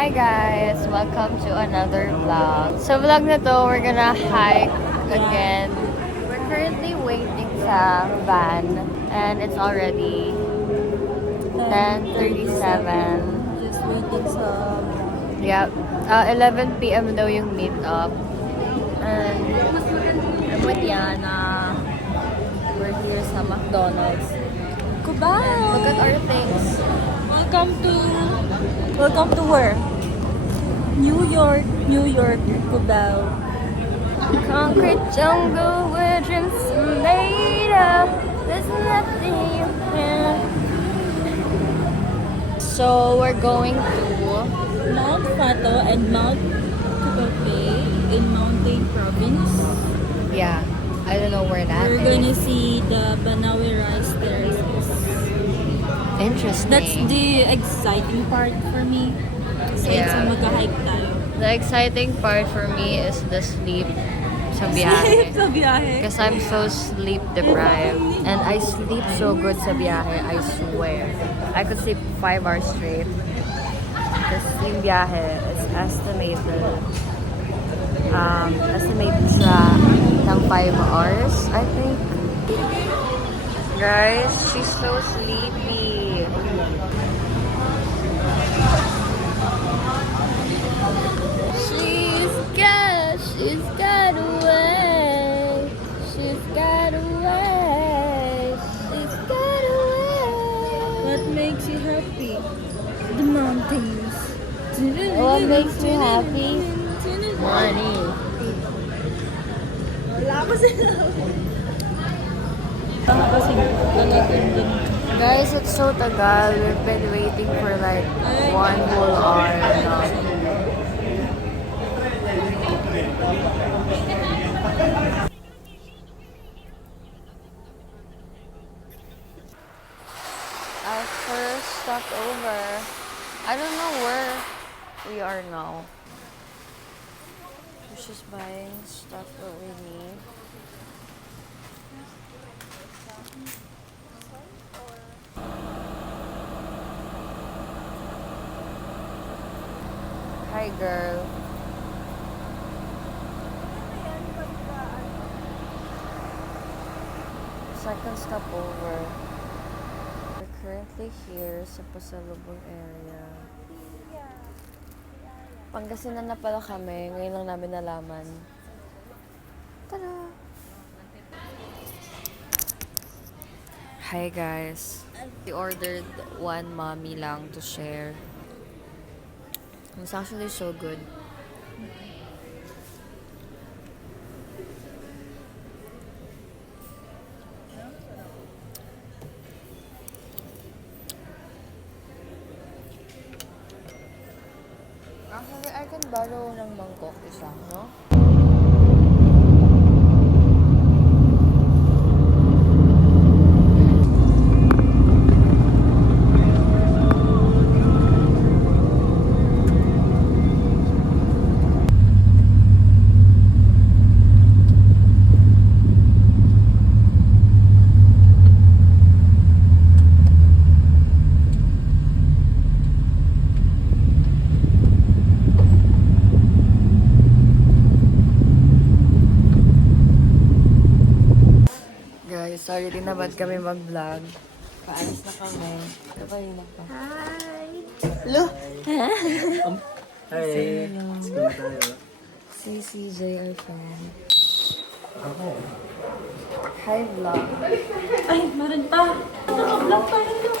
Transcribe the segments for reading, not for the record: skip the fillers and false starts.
Hi guys! Welcome to another vlog. Sa vlog na to, we're gonna hike again. We're currently waiting sa van and it's already 10:37. Just waiting sa... Yep. 11 p.m. daw yung meet up. And I'm with Yana. We're here sa McDonald's. Cubao! Look at our things. Welcome to where? New York, Cubao. Concrete jungle where dreams are made of. There's nothing you can. So we're going to Mount Fato and Mount Tupac in Mountain Province. yeah. I don't know where that We're is. gonna see the Banawe Rice Terraces. Interesting. That's the exciting part for me. So it's Yeah. mag-hike tayo. The exciting part for me is the sleep sa biyahe. Sa biyahe. Because I'm so sleep deprived. And I sleep so good sa biyahe, I swear. I could sleep 5 hours straight. Because yung biyahe is estimated siya ng 5 hours, I think. Guys, she's so sleepy. She's got away. She's got away. She's got away. What makes you happy? The mountains. What makes you happy? Money. Wala ko sila. Kasi talagang din. Guys, it's so tagal. We've been waiting for like 1 whole hour now. Our first stopover. I don't know where we are now. We're just buying stuff that we need. Hi, girl. Second stopover. We're currently here sa Pasalubong area. Pangasinan na pala kami. Ngayon lang namin nalaman. Tada! Hi guys. We ordered one mommy lang to share. It's actually so good. Actually, I can borrow ng mangkok isa, no? Guys, sorry din naman kami mag-vlog. Paalis na kami. Ito kayo na pa. Hi! Hello! Hi! School tayo. Si CJ, our friend. Hi, vlog. Ay, meron pa! Naka-vlog pa rin yun.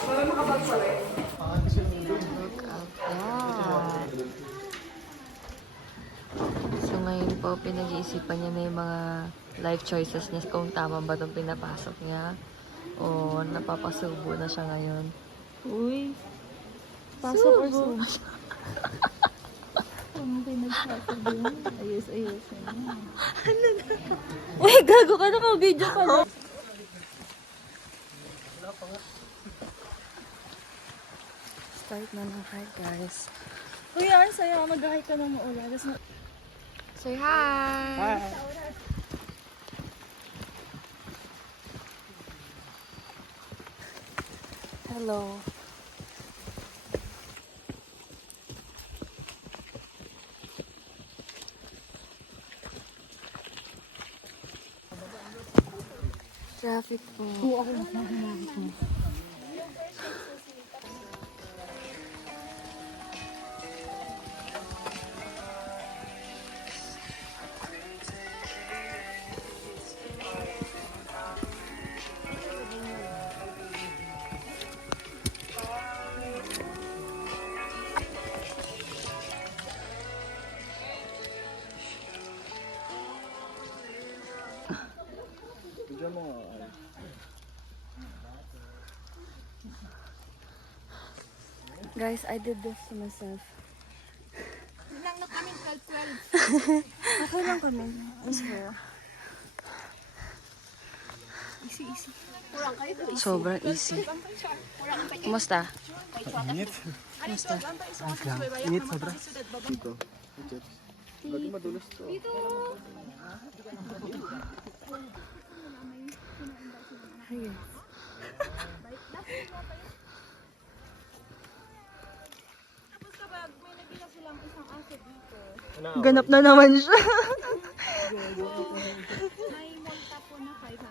Look at that. So, ngayon po, pinag-iisipan niya na yung mga life choices niya kung tama ba itong pinapasok niya o napapasubo na siya ngayon. Uy! Pasok or subo? Ang pinagsasabi mo. Ayos. Ano na? Uy, gago ka, naka-video pa na. Start na ng hike, guys. Uy, ang saya. Mag-hike ka ng maula. Say hi! Hello. Traffic po. Guys, I did this to myself. Lang na kami 12. Okay lang kami. I swear. Easy. Kurang kayo to. Sobrang easy. Kumusta? Init. Kumusta? Init sobra. Dito. Lagi madulas to. Ayun. Tapos kapag may nabila silang isang aso dito, Ganap na naman siya. may multa po na 500.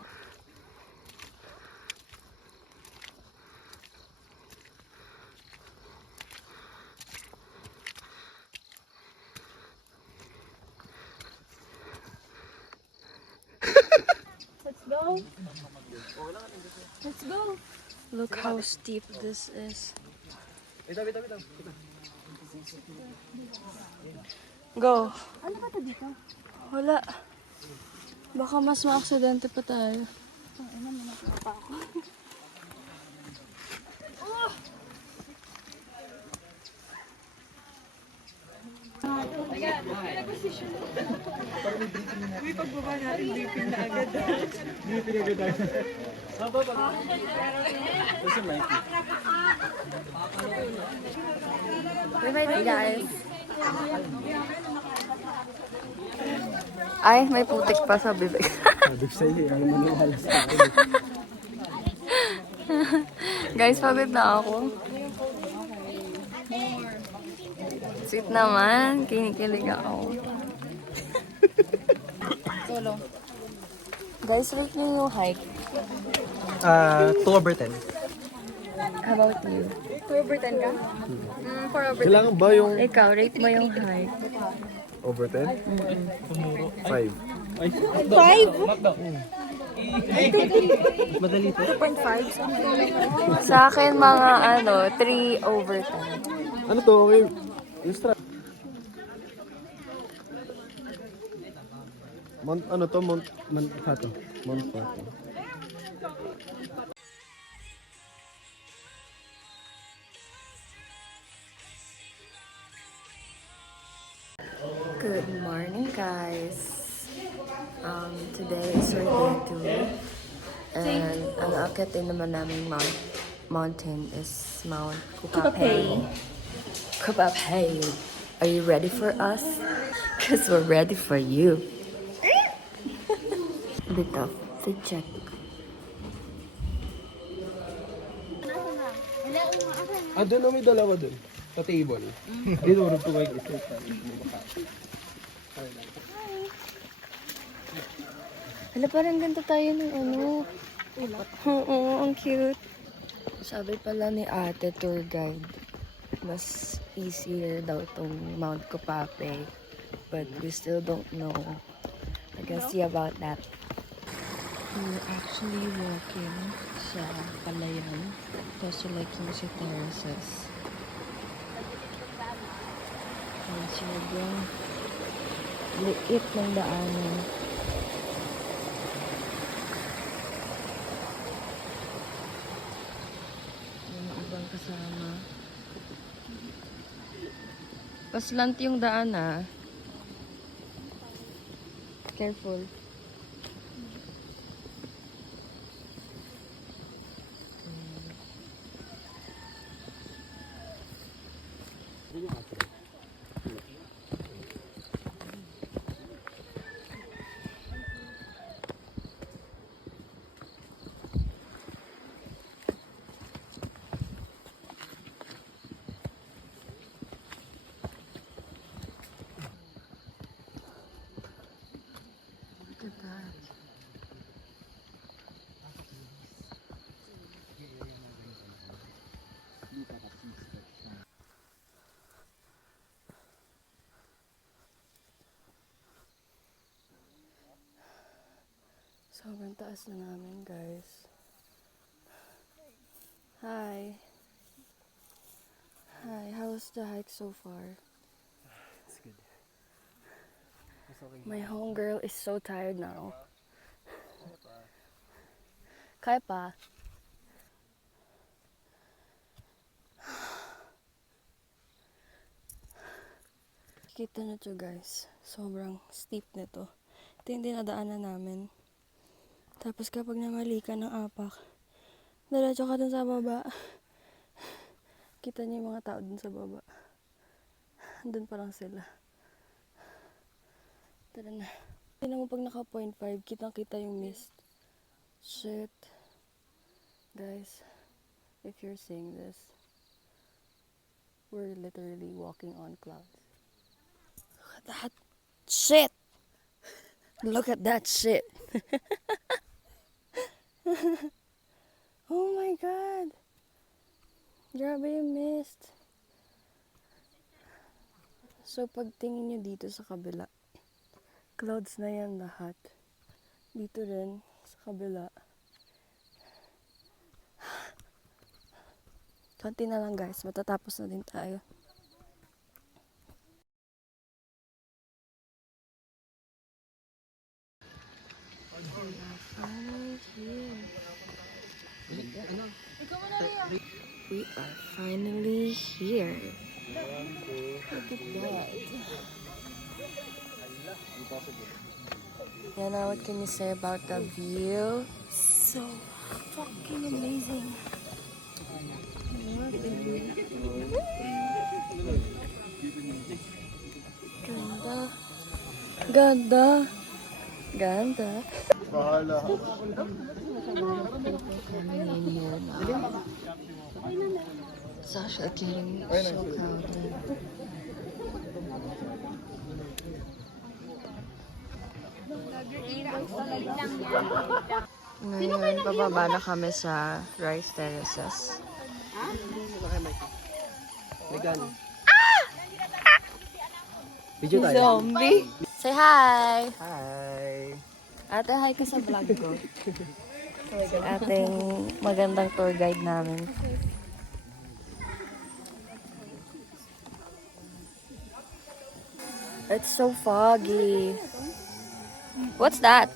Let's go. Let's go. Look how steep this is. Bitaw. Go. Ano ba ito dito? Wala. Baka mas ma-aksidente pa tayo. Ano mo na pa ako. Bye bye guys. Ay, may putik pa sa bibig. Sabi sa'yo, ang maniwala sa akin. Guys, pagod na ako. Sweet naman. Kinikilig ako. Solo. Guys, rate niyo yung hike. 2/10. How about you? 2/10 ka? 4/10. Kailangan ba yung Ikaw, rate mo yung hike. over 10? 5. 2.5? Sa akin, mga 3/10. Ano to? Okay. Yung Mount, ano to? Mount Fato. Mount Fato. Good morning, guys. Today is our day 2. And ang akitin naman namin mountain is Mount Kupapay. Kupapay. Are you ready for us? Because we're ready for you. Bit of the check. Doon may dalawa doon. Sa table. Dito, urog ko kayo isa. Hala, parang ganito tayo ng ano. Oo, ang cute. Sabi pala ni ate tour guide, mas easier daw tong Mount Kupapay. But we still don't know. I can see about that. We're actually walking sa Palayan. Kaso like yung si terraces. And sobrang liit ng daanan. Yung ibang kasama. Paslant yung daan ah. Careful. Sobrang taas na namin, guys. Hi. Hi, how's the hike so far? It's good. It's okay. My homegirl is so tired now. Kaya pa. Kita nyo to, guys. Sobrang steep nito. Ito yung dinadaanan namin. Tapos kapag namali ka ng apak, diretso ka dun sa baba. Kita niyo yung mga tao dun sa baba. Dun pa lang sila. Tara na. Tignan mo pag naka 0.5, kitang-kita yung mist. Shit. Guys, if you're seeing this, we're literally walking on clouds. Look at that shit! Look at that shit! Oh my god! Grabe yung mist. So, pagtingin nyo dito sa kabila, clouds na yan lahat. Dito rin, sa kabila. Konti na lang, guys. Matatapos na din tayo. Finally here. We are finally here. Look at that. Yana, what can you say about the view? So fucking amazing. Ganda. Ganda. Ganda. It's actually getting so crowded. Ngayon, pababa na kami sa Rice Terraces. Vegan. Video tayo. Zombie! Say hi! Hi. Ate, hi ka sa vlog ko. Ating magandang tour guide namin. It's so foggy. What's that?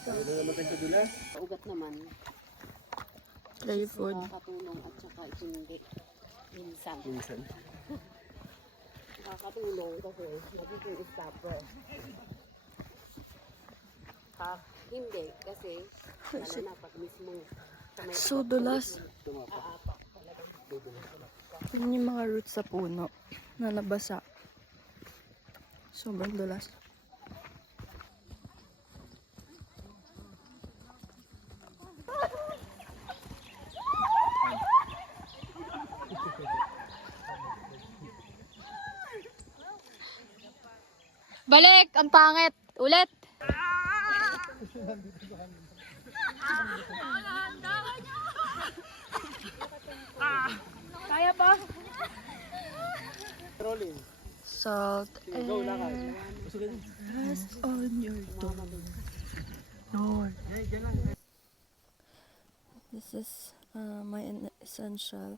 Ugat naman. Play food. Nakakatulong at saka hindi. Minsan. Minsan. Nakakatulong kasi nagiging stopper. Hindi kasi lalo na pag mismo So dulas. aapak talaga. Yun yung mga roots sa puno na nabasa. Sobrang dulas. Balik! Ang pangit! Ulit! Kaya pa? Rolling. Salt Go lakad. rest on your tongue. Lord. This is my essential.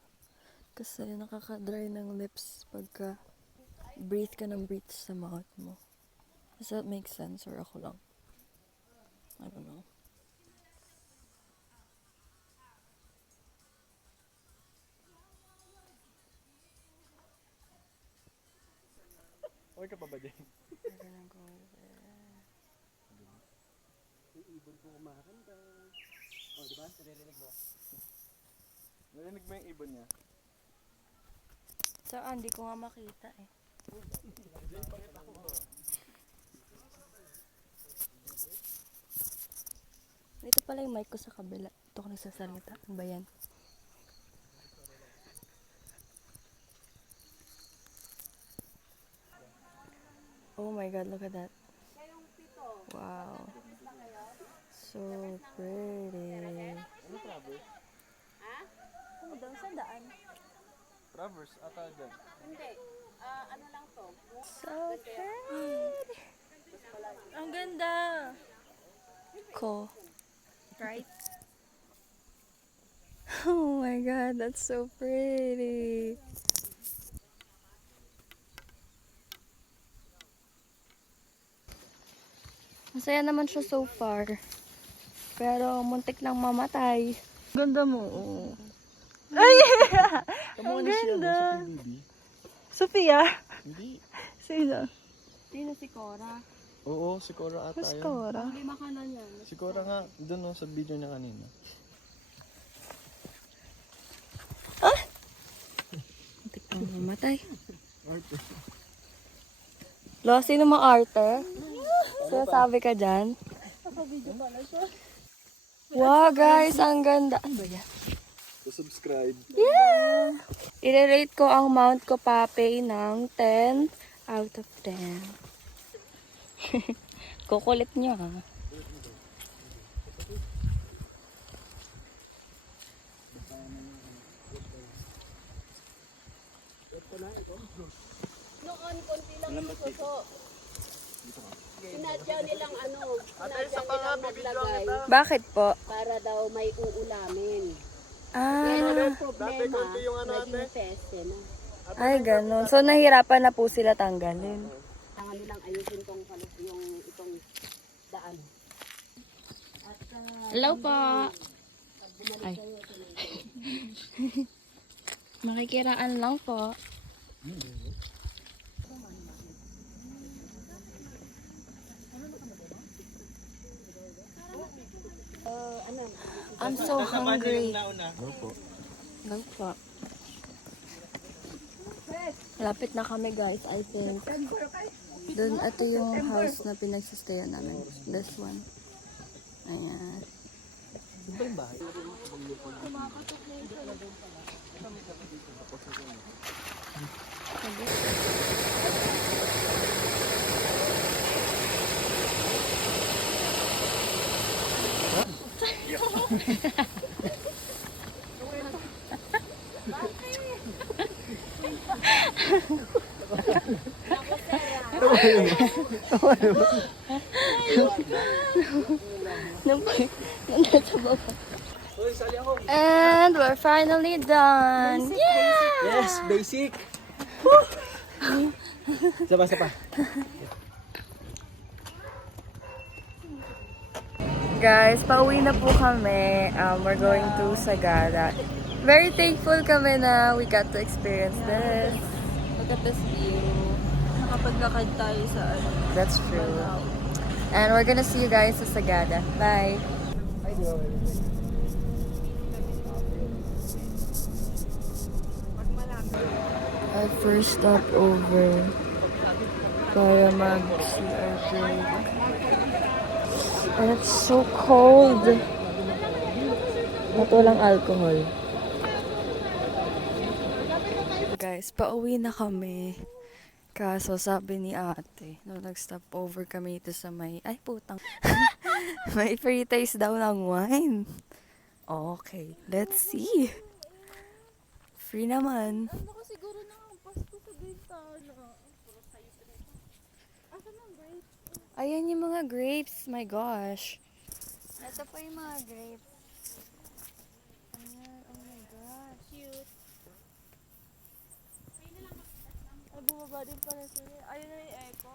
Kasi nakaka-dry ng lips pagka breathe ka ng breathe sa mouth mo. Does that make sense or ako lang? I don't know. Okay ka pa ba dyan? We're gonna go there. Yung ibon ko kumakanta. Oh, di ba? Naririnig mo? Narinig mo yung ibon niya? Saan? Hindi ko nga makita eh. Dito pala yung mic ko sa kabila. Ito ko nagsasalita. Ano ba yan? Oh my god, look at that. Wow. So pretty. Ano Travers? Ano daw? Saan daan? Travers, ata dyan. Hindi. Ano lang to? So pretty. Ang ganda. Ko. Right? Oh my god, that's so pretty. Masaya naman siya so far. Pero muntik lang mamatay. Ganda mo. Oh. Kamuha na siya ganda. sa PBB. Sophia? Hindi. Sino? Sino si Cora? Oo, si Cora ata Mas yun. Cora. Lima ka na niyan. Si Cora nga, doon no, sa video niya kanina. Muntik lang mamatay. Lo, sino maarte? Sinasabi ka dyan? Wow guys, ang ganda. Ano ba yan? Subscribe. Yeah! I-rate ko ang Mount Copape ng 10 out of 10. Kukulit nyo ha. Noon, konti lang yung suso. Sinadya nilang sinadya nilang naglagay Bakit po? para daw may uulamin. Ah, Pero ang problema, naging peste na. ay ganun. So nahirapan na po sila tanggalin. Kailangan nilang ayusin itong daan. Hello po. Ay. Makikiraan lang po. I'm so hungry. Ano po? Go po. Lapit na kami guys, I think. Doon, ito yung house na pinagsistayan namin. This one. Ayan. Nandito baba. And we're finally done. Yeah! Yes, basic. Sapa. Guys, pauwi na po kami. We're going to Sagada. Very thankful kami na we got to experience this. Look at this view. Nakapaglakad tayo sa That's true. And we're gonna see you guys sa Sagada. Bye! Our first stop over para mag-CR break. And it's so cold. At walang alcohol. Guys, pauwi na kami. Kaso sabi ni ate, nung nag-stop over kami ito sa may, ay putang, may free taste daw ng wine. Okay, let's see. Free naman. Baka siguro nakapasto sa bintana. Asan ang grapes? Ayan yung mga grapes, my gosh. Ito pa yung mga grapes. Ayan, oh my gosh. Cute. Ay, bumaba din pala sila. Ayun na yung echo.